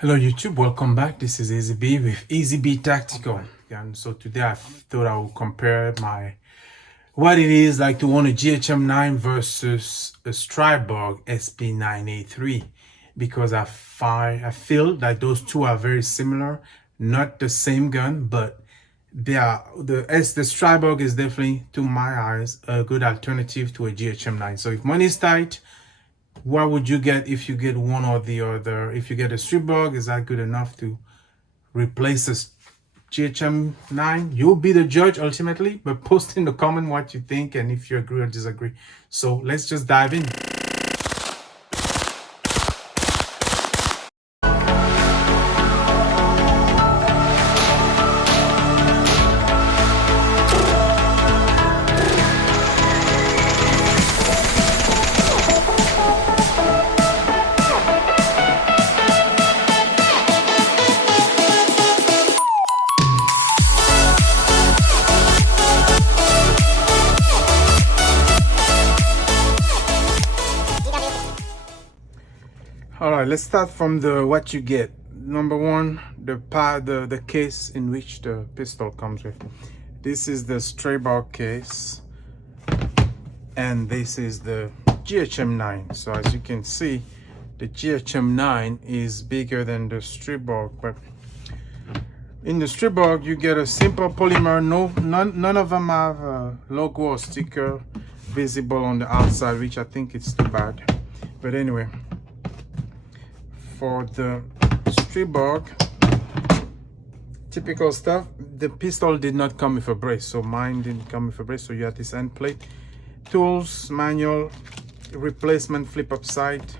Hello YouTube, welcome back. This is Easy B with Easy B Tactical. And so today I thought I would compare what it is like to own a GHM9 versus a Stribog SP9A3, because I feel that those two are very similar, not the same gun, but they are the Stribog is definitely, to my eyes, a good alternative to a GHM9. So if money is tight, what would you get if you get one or the other? If you get a Stribog, is that good enough to replace a GHM9? You'll be the judge ultimately, but post in the comment what you think and if you agree or disagree. So let's just dive in. All right, let's start from what you get. Number one, the case in which the pistol comes with. This is the Stribog case, and this is the GHM9. So as you can see, the GHM9 is bigger than the Stribog, but in the Stribog you get a simple polymer. None of them have a logo or sticker visible on the outside, which I think it's too bad. But anyway, for the Stribog, typical stuff, the pistol did not come with a brace, so mine didn't come with a brace, so you have this end plate, tools, manual, replacement, flip up sight,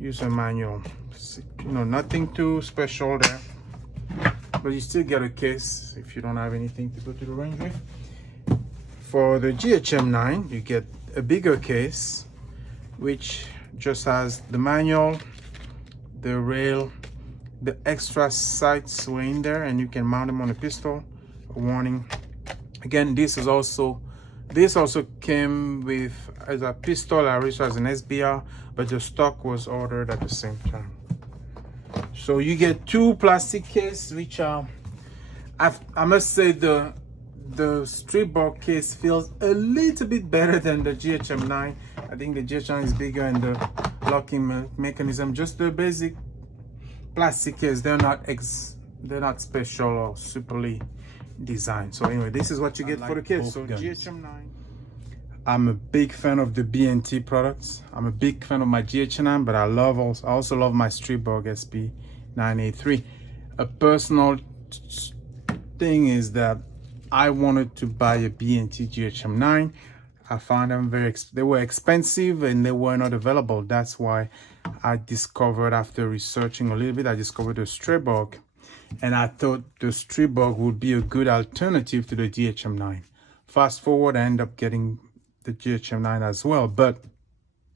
user manual. You know, nothing too special there, but you still get a case if you don't have anything to go to the range with. For the GHM9, you get a bigger case, which just has the manual, the rail, the extra sights were in there, and you can mount them on a pistol. A warning. Again, this also came with as a pistol, I wish as an SBR, but the stock was ordered at the same time. So you get two plastic cases, which are, I must say, the Stribog case feels a little bit better than the GHM9. I think the GHM9 is bigger, and the locking mechanism, just the basic plastic case, they're not special or superly designed. So anyway, this is what you get for the case. So GHM9, I'm a big fan of the B&T products. I'm a big fan of my GHM9, but I also love my Stribog SP9A3. A personal thing is that I wanted to buy a B&T GHM9. I found them they were expensive and they were not available. That's why I discovered, after researching a little bit, I discovered the Stribog, and I thought the Stribog would be a good alternative to the GHM9. Fast forward, I ended up getting the GHM9 as well, but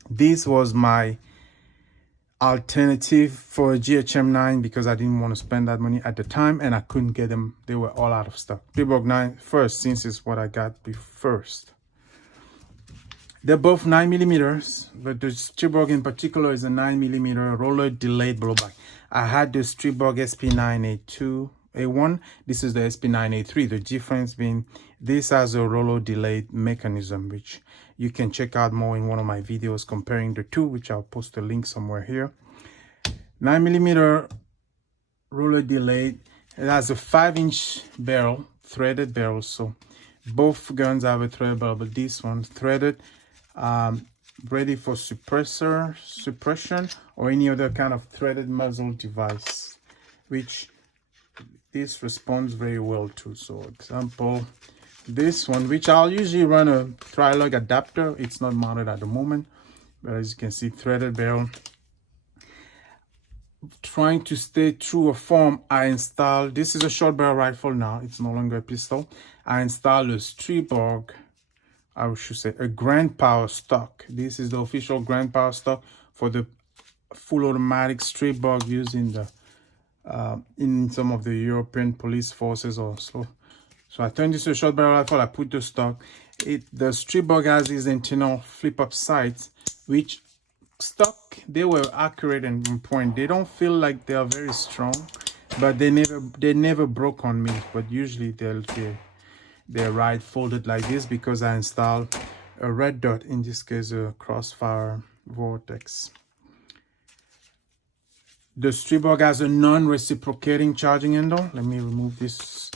this was my alternative for a GHM9 because I didn't want to spend that money at the time, and I couldn't get them. They were all out of stock. Stribog 9 first, since it's what I got first. They're both 9mm, but the Stribog in particular is a 9mm roller delayed blowback. I had the Stribog SP9A1. This is the SP9A3. The difference being this has a roller delayed mechanism, which you can check out more in one of my videos comparing the two, which I'll post a link somewhere here. 9mm roller delayed. It has a 5-inch barrel, threaded barrel. So both guns have a threaded barrel, but this one's threaded. Ready for suppression or any other kind of threaded muzzle device, which this responds very well to. So example, this one, which I'll usually run a tri-lug adapter. It's not mounted at the moment, but as you can see, threaded barrel. Trying to stay true of form, I installed, this is a short barrel rifle now, it's no longer a pistol. I installed a Stribog, I should say a Grand Power stock. This is the official Grand Power stock for the full automatic Stribog used in some of the European police forces also. So I turned this to a short barrel rifle. I put the stock. The Stribog has these internal flip up sights, which stock, they were accurate and on point. They don't feel like they are very strong, but they never broke on me. But usually they're right folded like this because I installed a red dot, in this case a crossfire vortex. The Stribog has a non-reciprocating charging handle. Let me remove this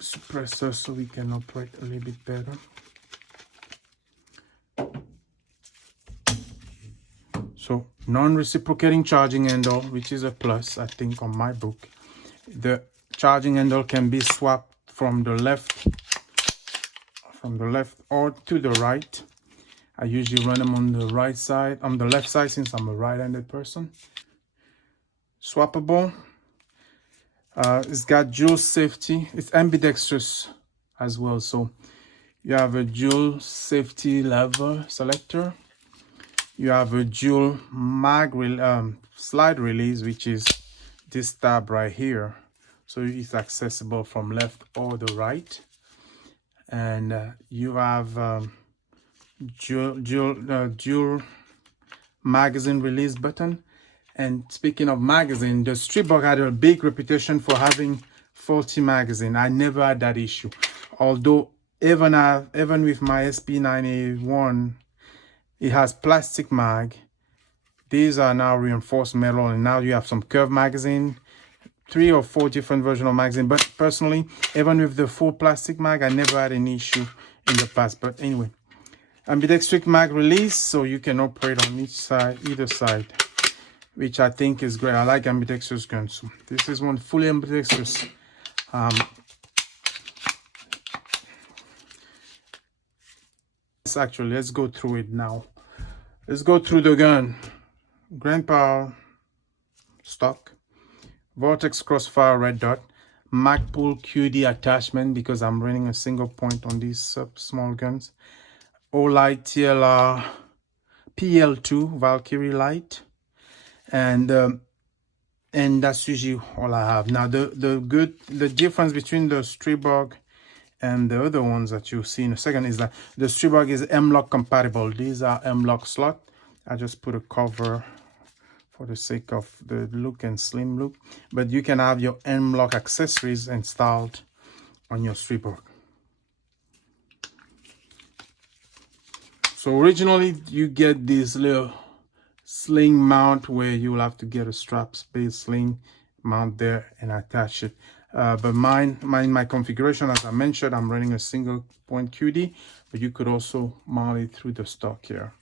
suppressor so we can operate a little bit better. So non-reciprocating charging handle, which is a plus, I think, on my book. The charging handle can be swapped from the left or to the right. I usually run them on the right side, on the left side, since I'm a right-handed person. Swappable. It's got dual safety. It's ambidextrous as well. So you have a dual safety lever selector. You have a dual mag slide release, which is this tab right here. So it's accessible from left or the right. And you have dual magazine release button. And speaking of magazine, the Stribog had a big reputation for having faulty magazine. I never had that issue. Although even with my SP9A1, it has plastic mag. These are now reinforced metal, and now you have some curved magazine, 3 or 4 different versions of magazine. But personally, even with the full plastic mag, I never had an issue in the past. But anyway, ambidextrous mag release, so you can operate on each side, either side, which I think is great. I like ambidextrous guns. So this is one fully ambidextrous. Actually, let's go through it now. Let's go through the gun. Grand power, stock, vortex crossfire red dot, Magpul QD attachment because I'm running a single point on these small guns. Olight TLR PL2 Valkyrie light, and that's usually all I have. Now the difference between the Stribog and the other ones that you'll see in a second is that the Stribog is M-LOK compatible. These are M-LOK slot. I just put a cover for the sake of the look and slim look, but you can have your M-LOK accessories installed on your Stribog. So originally you get this little sling mount where you will have to get a strap space sling mount there and attach it. But my configuration, as I mentioned, I'm running a single point QD, but you could also mount it through the stock here.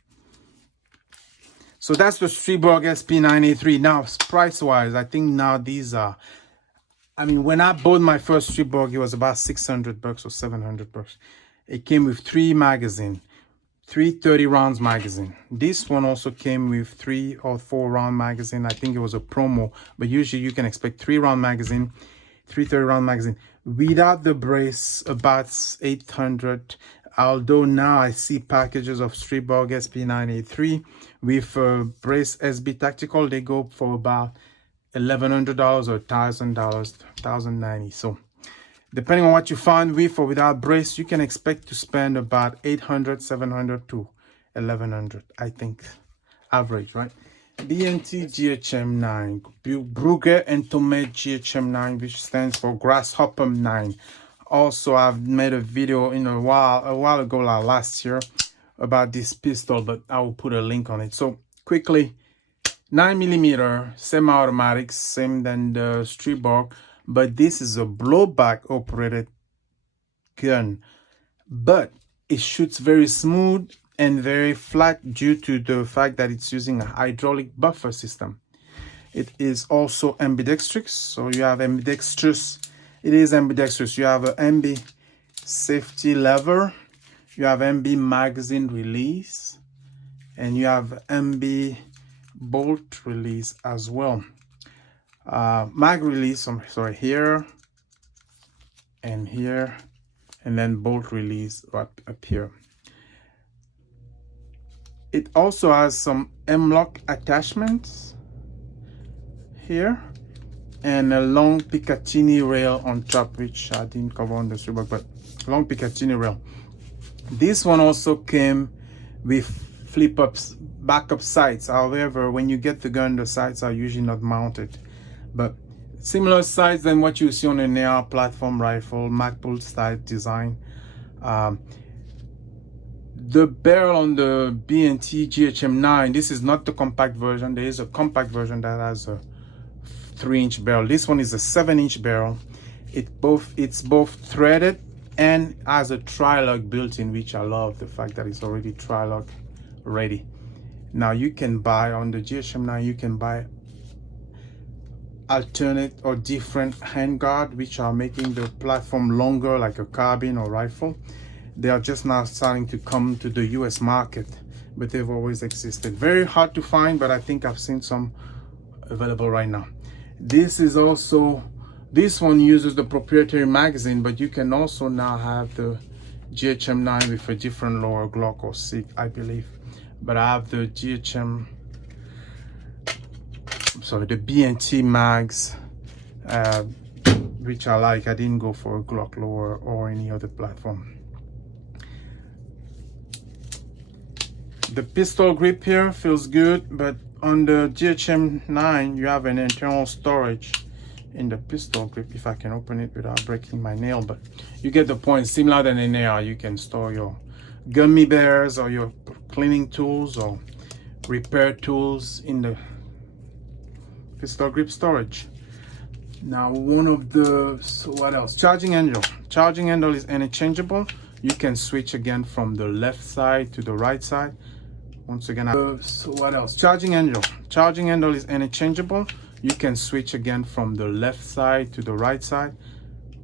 So that's the Stribog SP9A3. Now, price-wise, I think now these are, I mean, when I bought my first Stribog, it was about $600 or $700. It came with 3 magazines, 3 30 rounds magazine. This one also came with 3 or 4 round magazine. I think it was a promo, but usually you can expect 3 round magazine, 3 30 round magazine. Without the brace, about $800. Although now I see packages of Stribog SP9A3 with brace SB Tactical, they go for about $1,100 or $1,000, $1,090. So depending on what you find with or without brace, you can expect to spend about $800, $700 to $1,100, I think, average, right? B&T GHM9, Brugger and Tomet GHM9, which stands for Grasshopper 9. Also, I've made a video in a while ago, like last year, about this pistol, but I will put a link on it. So quickly, 9mm semi-automatic, same than the Stribog, but this is a blowback operated gun, but it shoots very smooth and very flat due to the fact that it's using a hydraulic buffer system. It is also ambidextrous, so you have ambidextrous. It is ambidextrous. You have an ambi safety lever, you have ambi magazine release, and you have ambi bolt release as well. Mag release, sorry, here and here, and then bolt release up here. It also has some M-LOK attachments here and a long Picatinny rail on top, which I didn't cover on the Stribog, but long Picatinny rail. This one also came with flip ups backup sights. However, when you get the gun, the sights are usually not mounted, but similar sights than what you see on an AR platform rifle, Magpul style design. The barrel on the B&T GHM9, this is not the compact version. There is a compact version that has a 3-inch barrel. This one is a 7-inch barrel. It's both threaded and has a tri-lug built in, which I love the fact that it's already tri-lug ready. Now you can buy on the GHM9, you can buy alternate or different handguard, which are making the platform longer, like a carbine or rifle. They are just now starting to come to the US market, but they've always existed. Very hard to find, but I think I've seen some available right now. This one uses the proprietary magazine, but you can also now have the GHM9 with a different lower Glock or SIG, I believe. But I have the the B&T mags, which I like. I didn't go for a Glock lower or any other platform. The pistol grip here feels good, but on the GHM9 you have an internal storage in the pistol grip. If I can open it without breaking my nail, but you get the point. Similar than in AR, you can store your gummy bears or your cleaning tools or repair tools in the pistol grip storage. Now what else? Charging handle. Charging handle is interchangeable. You can switch again from the left side to the right side. Once again, what else? Charging handle. Charging handle is interchangeable. You can switch again from the left side to the right side.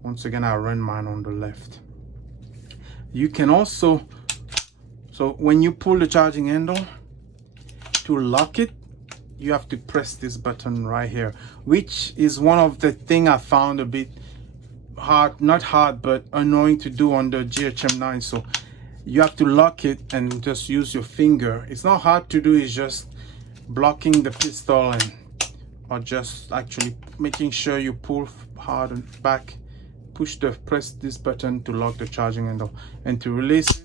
Once again, I run mine on the left. You can also, so when you pull the charging handle, to lock it, you have to press this button right here, which is one of the thing I found a bit hard, not hard, but annoying to do on the GHM9. So you have to lock it and just use your finger. It's not hard to do, it's just blocking the pistol or just actually making sure you pull hard and back, press this button to lock the charging handle, and to release it,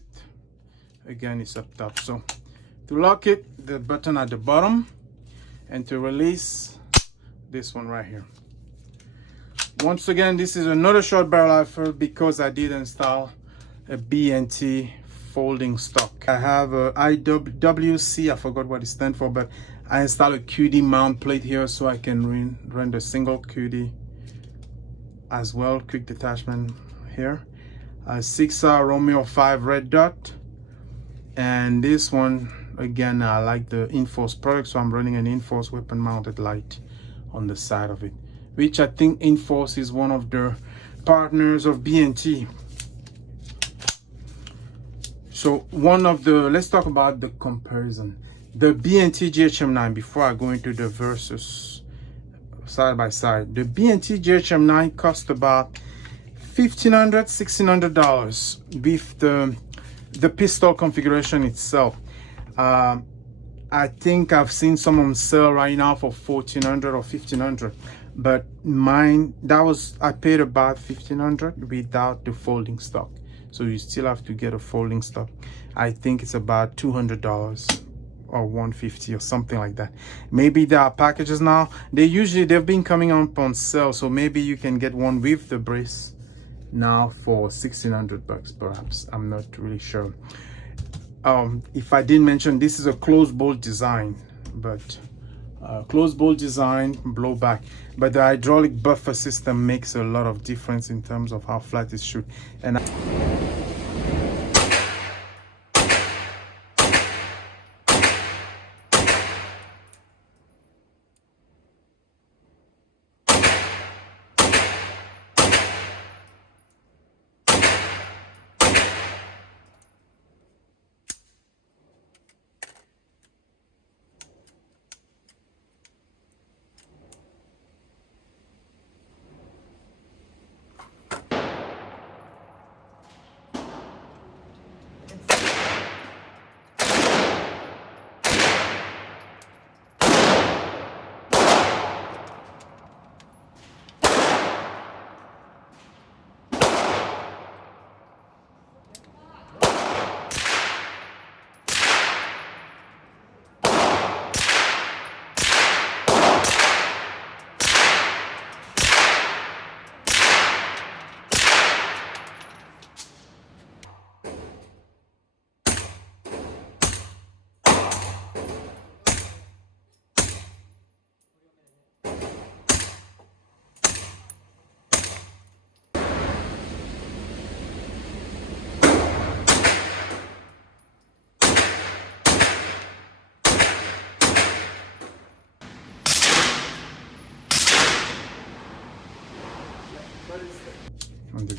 again, it's up top. So to lock it, the button at the bottom, and to release, this one right here. Once again, this is another short barrel rifle because I did install a B&T folding stock. I have a IWC, I forgot what it stands for, but I installed a QD mount plate here so I can run the single QD as well, quick detachment here. 6R Romeo 5 red dot, and this one, again, I like the Enforce product, so I'm running an Enforce weapon mounted light on the side of it, which I think Enforce is one of the partners of B&T. So let's talk about the comparison. The B&T GHM9, before I go into the versus side by side, the B&T GHM9 cost about $1,500, $1,600 with the pistol configuration itself. I think I've seen some on sale right now for $1,400 or $1,500, but mine, I paid about $1,500 without the folding stock. So you still have to get a folding stock. I think it's about $200 or $150 or something like that. Maybe there are packages now. They've been coming up on sale, so maybe you can get one with the brace now for $1,600 perhaps. I'm not really sure. If I didn't mention, this is a closed bolt design, but closed bolt design, blowback, but the hydraulic buffer system makes a lot of difference in terms of how flat it shoot. And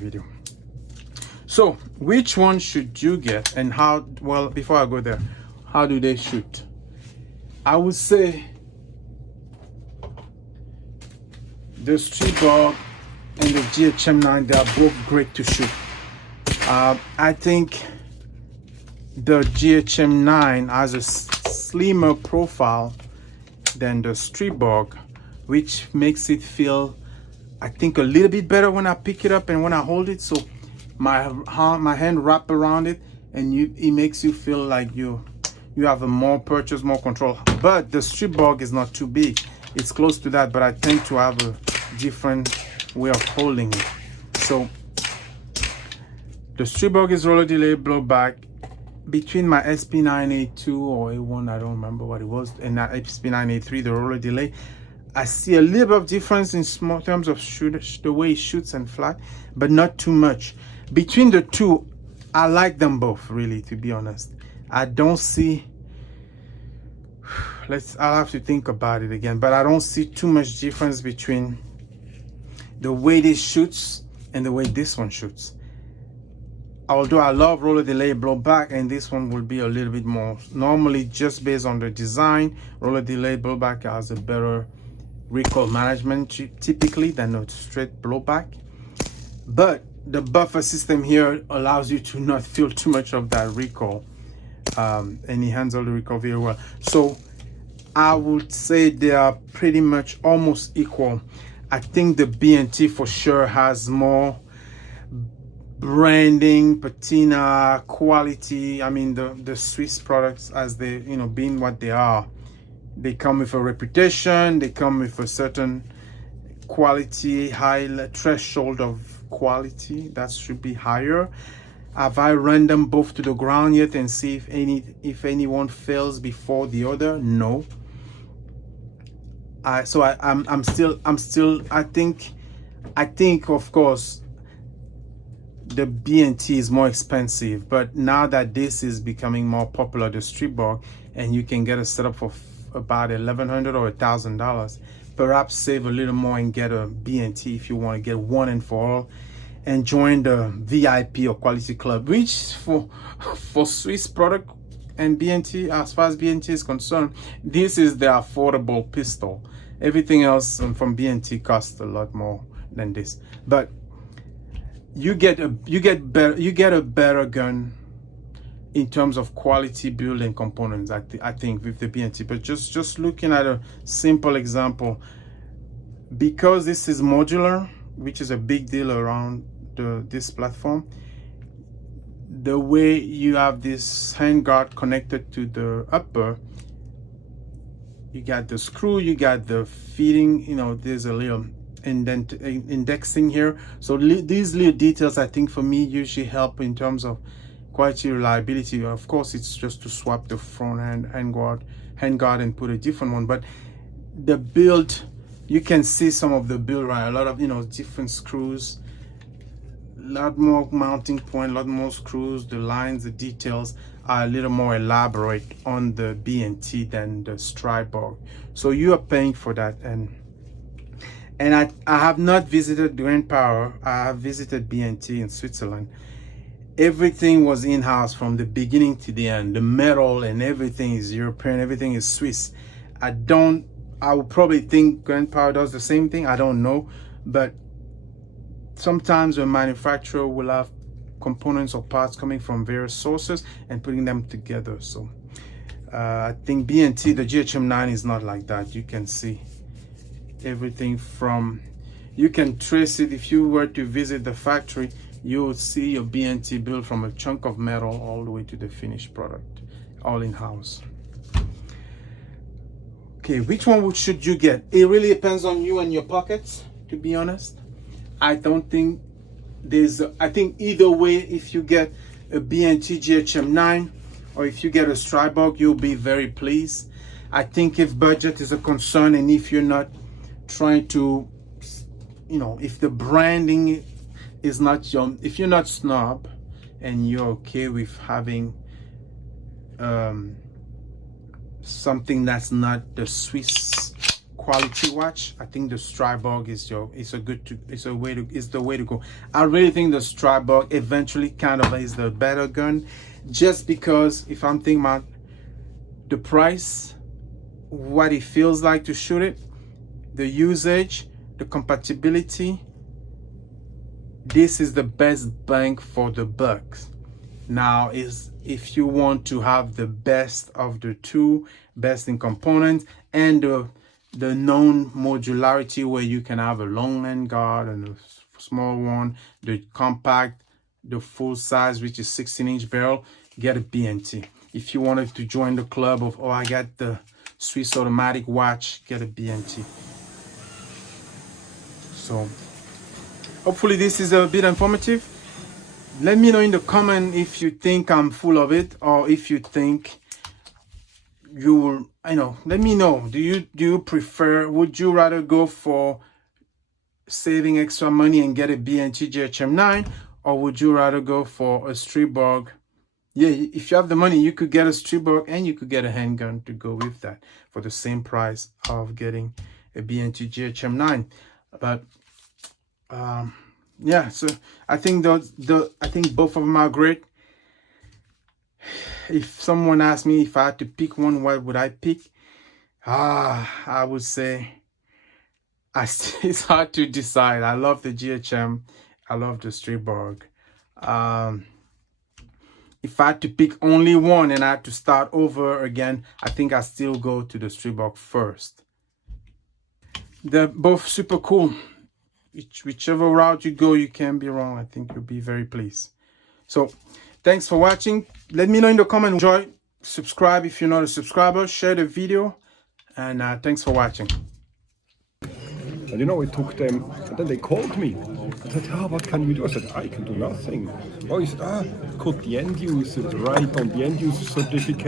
video. So which one should you get, and how? Well, before I go there, how do they shoot? I would say the Stribog and the GHM9, they are both great to shoot. I think the GHM9 has a slimmer profile than the Stribog, which makes it feel, I think, a little bit better when I pick it up and when I hold it. So my hand wrap around it, and it makes you feel like you have a more control. But the Stribog is not too big. It's close to that, but I tend to have a different way of holding it. So the Stribog is roller delay blowback. Between my SP9A2 or A1, I don't remember what it was, and that SP9A3, the roller delay, I see a little bit of difference in small terms of the way it shoots and flat, but not too much. Between the two, I like them both, really, to be honest. I don't see, I'll have to think about it again, but I don't see too much difference between the way this shoots and the way this one shoots. Although I love roller delay blowback, and this one will be a little bit more, normally just based on the design, roller delay blowback has a better recoil management typically than a straight blowback. But the buffer system here allows you to not feel too much of that recoil, and it handles the recoil very well. So I would say they are pretty much almost equal. I think the B&T for sure has more branding, patina, quality. I mean, the Swiss products, as they, being what they are, they come with a reputation, they come with a certain quality, high threshold of quality that should be higher. Have I run them both to the ground yet and see if anyone fails before the other? No. I think of course the B&T is more expensive, but now that this is becoming more popular, the Stribog, and you can get a setup for about $1,100 or $1,000, perhaps save a little more and get a B&T if you want to get one and for all, and join the VIP or quality club, which for Swiss product and B&T, as far as B&T is concerned, this is the affordable pistol. Everything else from B&T costs a lot more than this, but you get a better gun in terms of quality, build, and components. I think with the B&T. But just looking at a simple example, because this is modular, which is a big deal around this platform, the way you have this handguard connected to the upper, you got the screw, you got the feeding, there's a little indexing here. So these little details, I think, for me usually help in terms of quality, reliability. Of course, it's just to swap the front handguard and put a different one, but the build, you can see some of the build, right? A lot of different screws, a lot more mounting point, a lot more screws. The lines, the details are a little more elaborate on the B&T than the Stribog. So you are paying for that. And I have not visited Grand Power. I have visited B&T in Switzerland. Everything was in-house from the beginning to the end. The metal and everything is European, everything is Swiss. I would probably think Grand Power does the same thing. I don't know. But sometimes a manufacturer will have components or parts coming from various sources and putting them together. So I think B&T, the GHM9 is not like that. You can see everything you can trace it. If you were to visit the factory, you will see your B&T built from a chunk of metal all the way to the finished product, all in-house. Okay, which one should you get? It really depends on you and your pockets, to be honest. I don't think I think either way, if you get a B&T GHM9 or if you get a Stribog, you'll be very pleased. I think if budget is a concern, and if you're not trying to, if the branding is not if you're not snob and you're okay with having something that's not the Swiss quality watch, I think the Stribog is the way to go. I really think the Stribog eventually kind of is the better gun, just because if I'm thinking about the price, what it feels like to shoot it, the usage, the compatibility, this is the best bang for the buck. Now is if you want to have the best of the two, best in components, and the known modularity where you can have a long land guard and a small one, the compact, the full size, which is 16-inch barrel, get a B&T. If you wanted to join the club of, oh, I got the Swiss automatic watch, get a B&T. So hopefully this is a bit informative. Let me know in the comment if you think I'm full of it, or if you think you will, let me know. Do you prefer, would you rather go for saving extra money and get a B&T GHM9, or would you rather go for a Stribog? Yeah, if you have the money, you could get a Stribog and you could get a handgun to go with that for the same price of getting a B&T GHM9. But yeah, so I think I think both of them are great. If someone asked me if I had to pick one, what would I pick? I would say it's hard to decide. I love the GHM, I love the Stribog. If I had to pick only one and I had to start over again, I think I still go to the Stribog first. They're both super cool. Whichever route you go, you can't be wrong. I think you'll be very pleased. So thanks for watching. Let me know in the comment. Enjoy, subscribe if you're not a subscriber, share the video, and thanks for watching. And it took them, and then they called me. I said, what can we do? I said, I can do nothing. Oh, he said, could the end user write on the end user certificate